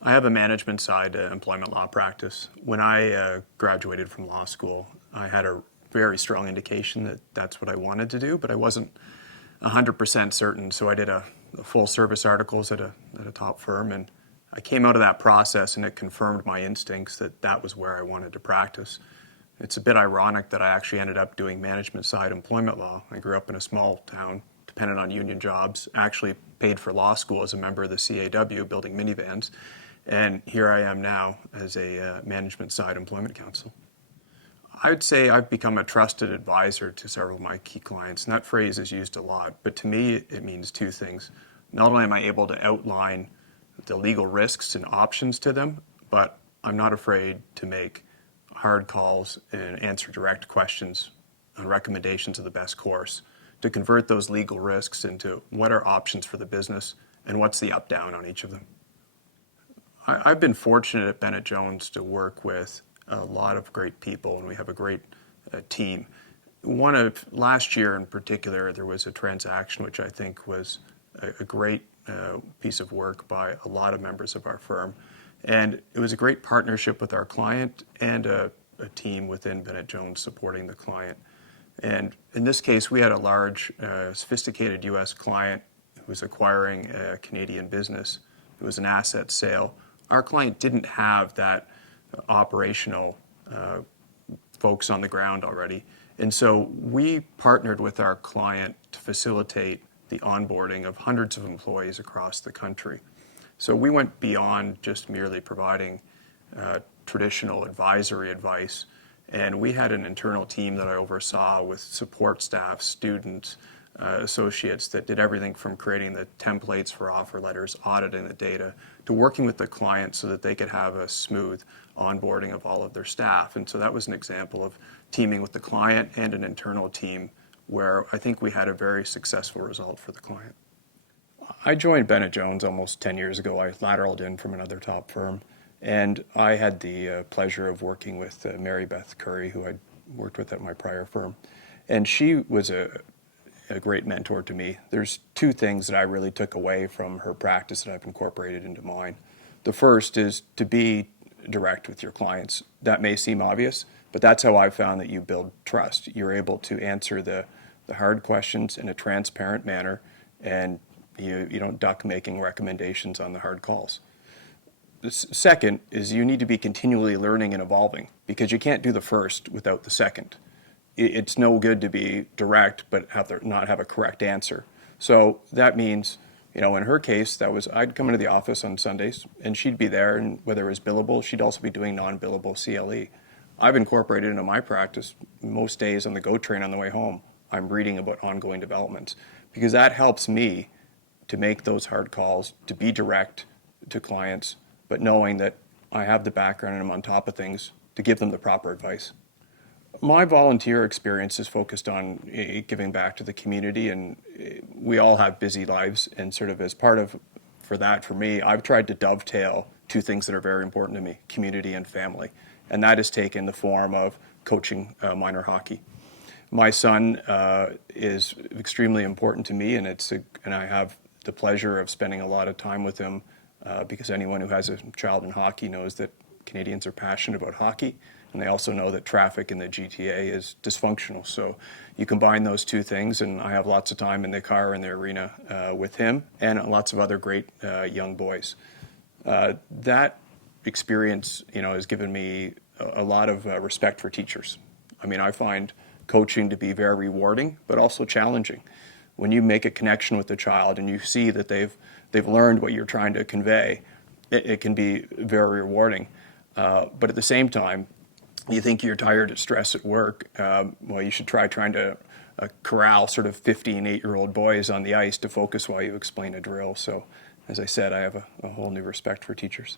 I have a management side employment law practice. When I graduated from law school, I had a very strong indication that that's what I wanted to do, but I wasn't 100% certain. So I did a full service articles at a top firm, and I came out of that process and it confirmed my instincts that that was where I wanted to practice. It's a bit ironic that I actually ended up doing management side employment law. I grew up in a small town, dependent on union jobs, actually paid for law school as a member of the CAW building minivans, and here I am now as a management side employment counsel. I would say I've become a trusted advisor to several of my key clients, and that phrase is used a lot, but to me it means two things. Not only am I able to outline the legal risks and options to them, but I'm not afraid to make hard calls and answer direct questions on recommendations of the best course to convert those legal risks into what are options for the business and what's the up-down on each of them. I've been fortunate at Bennett Jones to work with a lot of great people, and we have a great team. Last year in particular, there was a transaction which I think was a great piece of work by a lot of members of our firm. And it was a great partnership with our client and a team within Bennett Jones supporting the client. And in this case, we had a large, sophisticated U.S. client who was acquiring a Canadian business. It was an asset sale. Our client didn't have that operational folks on the ground already. And so we partnered with our client to facilitate the onboarding of hundreds of employees across the country. So we went beyond just merely providing traditional advisory advice, and we had an internal team that I oversaw with support staff, students, associates that did everything from creating the templates for offer letters, auditing the data, to working with the client so that they could have a smooth onboarding of all of their staff. And so that was an example of teaming with the client and an internal team where I think we had a very successful result for the client. I joined Bennett Jones almost 10 years ago. I lateraled in from another top firm, and I had the pleasure of working with Mary Beth Curry, who I'd worked with at my prior firm. And she was a great mentor to me. There's two things that I really took away from her practice that I've incorporated into mine. The first is to be direct with your clients. That may seem obvious, but that's how I've found that you build trust. You're able to answer the hard questions in a transparent manner, and you don't duck making recommendations on the hard calls. The second is you need to be continually learning and evolving, because you can't do the first without the second. It's no good to be direct but not have a correct answer. So that means, in her case, I'd come into the office on Sundays and she'd be there, and whether it was billable, she'd also be doing non-billable CLE. I've incorporated into my practice most days on the GO train on the way home, I'm reading about ongoing developments, because that helps me to make those hard calls, to be direct to clients, but knowing that I have the background and I'm on top of things to give them the proper advice. My volunteer experience is focused on giving back to the community, and we all have busy lives, and sort of as part of, for me, I've tried to dovetail two things that are very important to me, community and family, and that has taken the form of coaching minor hockey. My son is extremely important to me, and I have the pleasure of spending a lot of time with him because anyone who has a child in hockey knows that Canadians are passionate about hockey, and they also know that traffic in the GTA is dysfunctional. So you combine those two things, and I have lots of time in the car in the arena with him and lots of other great young boys. That experience, has given me a lot of respect for teachers. I mean, I find coaching to be very rewarding, but also challenging. When you make a connection with the child and you see that they've learned what you're trying to convey, it can be very rewarding. But at the same time, you think you're tired of stress at work, you should try trying to corral sort of 15, 8-year-old boys on the ice to focus while you explain a drill. So, as I said, I have a whole new respect for teachers.